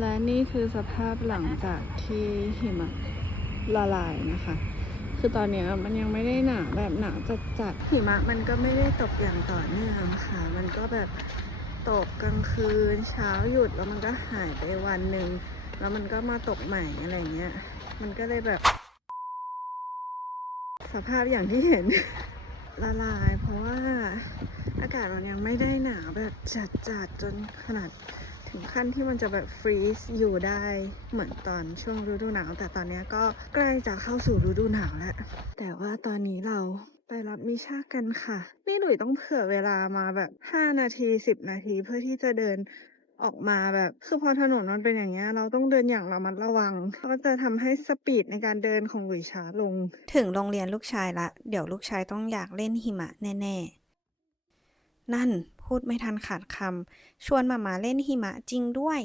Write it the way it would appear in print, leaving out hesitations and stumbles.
และนี่คือสภาพหลังจากที่หิมะละลายนะคะ คือตอนนี้มันยังไม่ได้หนาแบบหนาจัดหิมะมันก็ไม่ได้ตกอย่างต่อเนื่องค่ะ มันก็แบบตกกลางคืนเช้าหยุดแล้วมันก็หายไปวันหนึ่งแล้วมันก็มาตกใหม่อะไรเงี้ย มันก็เลยแบบสภาพอย่างที่เห็น ละลายเพราะว่าอากาศมันยังไม่ได้หนาวแบบจัดจนขนาดถึงขั้นที่มันจะแบบฟรีซอยู่ได้เหมือนตอนช่วงฤดูหนาวแต่ตอนนี้ก็ใกล้จะเข้าสู่ฤดูหนาวแล้วแต่ว่าตอนนี้เราไปรับมิชากันค่ะนี่หลุยต้องเผื่อเวลามาแบบ5 นาที10 นาทีเพื่อที่จะเดินออกมาแบบคือพอถนนมันเป็นอย่างเงี้ยเราต้องเดินอย่างระมัดระวังก็จะทำให้สปีดในการเดินของหลุยช้าลงถึงโรงเรียนลูกชายละเดี๋ยวลูกชายต้องอยากเล่นหิมะแน่ๆนั่นพูดไม่ทันขาดคำชวนมาเล่นหิมะจริงด้วย